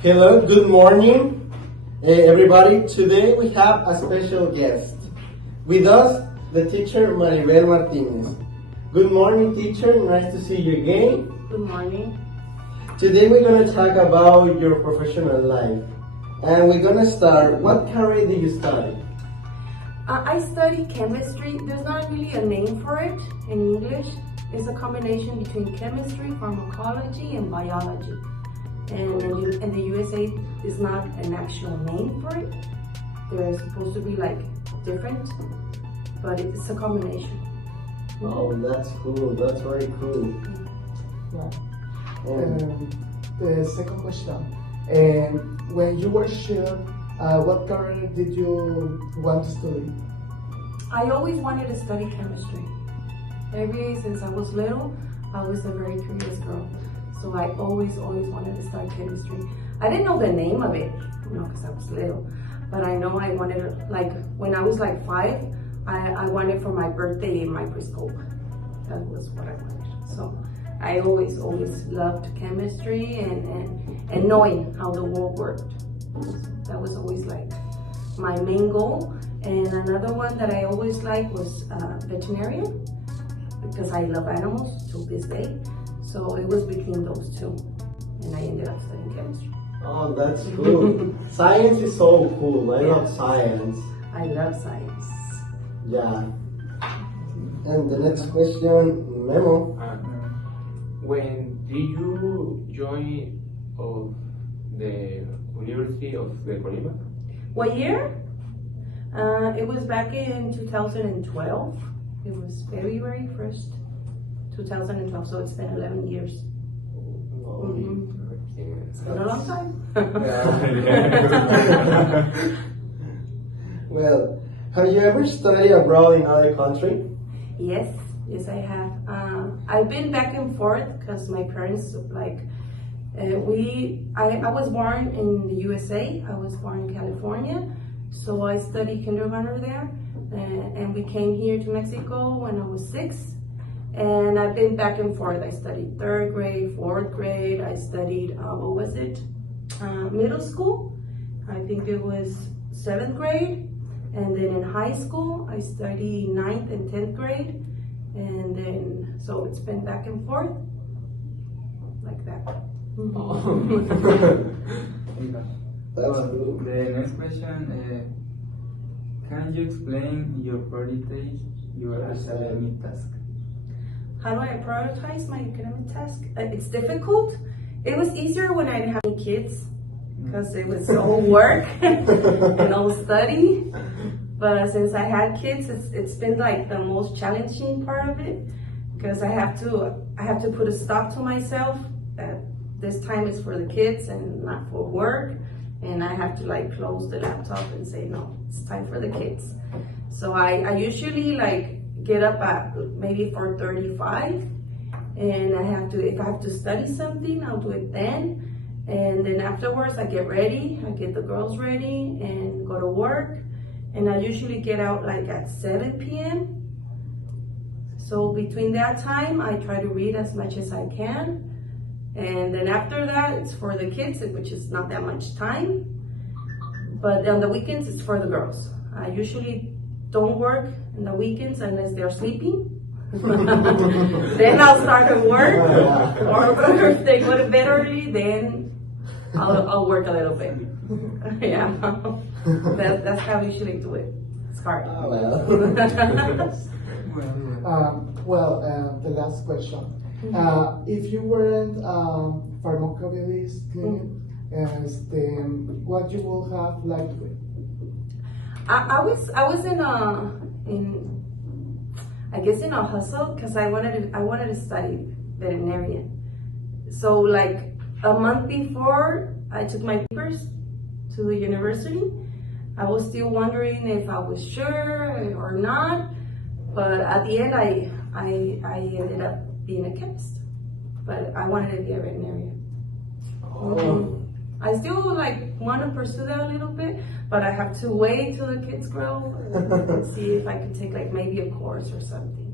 Hello, good morning, everybody. Today we have a special guest. With us, the teacher Maribel Martinez. Good morning, teacher. Nice to see you again. Good morning. Today we're going to talk about your professional life. And we're going to start. What career do you study? I study chemistry. There's not really a name for it in English. It's a combination between chemistry, pharmacology, and biology. And in the USA, it's not an actual name for it. They're supposed to be like different, but it's a combination. Oh, that's cool. That's very cool. The second question, when you were child, what career did you want to study? I always wanted to study chemistry. Since I was little, I was a very curious girl. So I always wanted to study chemistry. I didn't know the name of it, because I was little. But I know I wanted to, when I was 5, I wanted for my birthday a microscope. That was what I wanted. So I always loved chemistry and knowing how the world worked. That was always my main goal. And another one that I always liked was veterinarian, because I love animals till this day. So it was between those two, and I ended up studying chemistry. Oh, that's cool. Science is so cool. I love science. I love science. Yeah. And the next question, Memo. When did you join of the University of the Colima? What year? It was back in 2012. It was February 1st, 2012, so it's been 11 years. It's been a long time. Well, have you ever studied abroad in other country? Yes, I have. I've been back and forth because my parents I was born in the USA. I was born in California, so I studied kindergarten there, and we came here to Mexico when I was 6. And I've been back and forth. I studied 3rd grade, 4th grade. I studied middle school. I think it was 7th grade. And then in high school, I studied 9th and 10th grade. And then, so it's been back and forth like that. That's cool. The next question, can you explain your prioritize your academic task? How do I prioritize my academic task? It's difficult. It was easier when I didn't have any kids, because it was all work and all study. But since I had kids, it's been the most challenging part of it, because I have to put a stop to myself that this time is for the kids and not for work, and I have to close the laptop and say no, it's time for the kids. So I usually get up at maybe 4:35, and if I have to study something, I'll do it then. And then afterwards, I get ready, I get the girls ready and go to work. And I usually get out at 7 p.m. So between that time, I try to read as much as I can. And then after that, it's for the kids, which is not that much time. But on the weekends, it's for the girls. I usually don't work in the weekends unless they're sleeping. Then I'll start to work. Or if they go to bed early, then I'll work a little bit. Yeah, that's how I usually do it. It's hard. The last question. If you weren't pharmacologist, what you will have liked with? I was in a hustle because I wanted to study veterinarian. So a month before I took my papers to the university, I was still wondering if I was sure or not. But at the end, I ended up being a chemist. But I wanted to be a veterinarian. I still want to pursue that a little bit, but I have to wait till the kids grow and see if I could take maybe a course or something.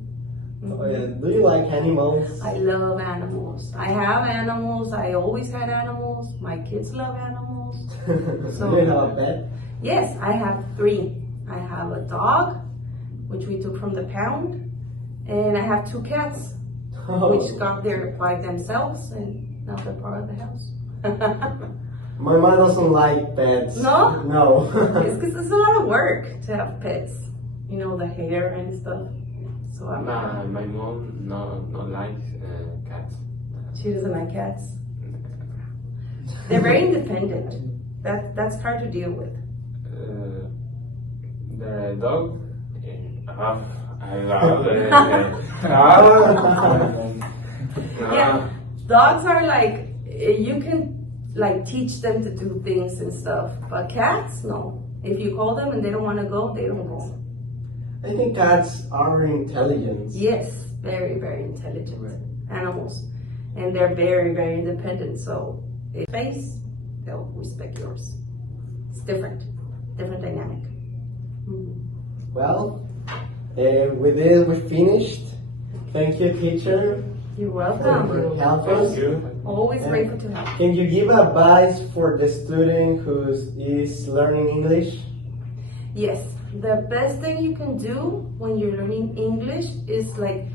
Oh, yeah. Do you like animals? I love animals. I have animals. I always had animals. My kids love animals. Do you have a pet? Yes, I have 3. I have a dog, which we took from the pound, and I have 2 cats, which got there by themselves, and now they're part of the house. My mom doesn't like pets. No? No. It's because it's a lot of work to have pets. You know, the hair and stuff. So My mom not likes cats. she doesn't like cats. They're very independent. That's hard to deal with. The dog, I love it. Yeah, dogs are like, you can like teach them to do things and stuff, but cats, no. If you call them and they don't want to go, they don't go. I think cats are intelligent. Yes, very, very intelligent animals. And they're very, very independent. So, if face, they'll respect yours. It's different dynamic. Mhm. Well, with this we finished. Thank you, teacher, You're for welcome. helping us. Thank you. Always grateful to help. Can you give advice for the student who is learning English? Yes, the best thing you can do when you're learning English is like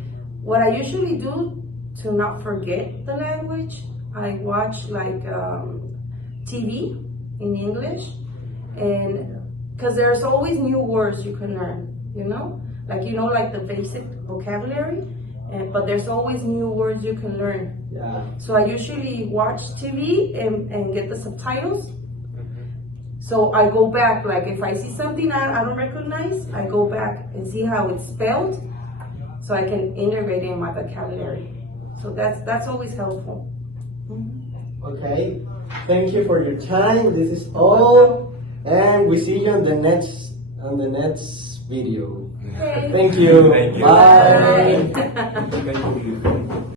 what I usually do to not forget the language. I watch like TV in English, and because there's always new words you can learn, like the basic vocabulary, but there's always new words you can learn. Yeah. So I usually watch TV and get the subtitles. So I go back, like if I see something I don't recognize, I go back and see how it's spelled, so I can integrate it in my vocabulary. So that's always helpful. Okay. Thank you for your time. This is all, and we see you on the next video. Okay. Thank you. Thank you. Bye. Bye. Thank you.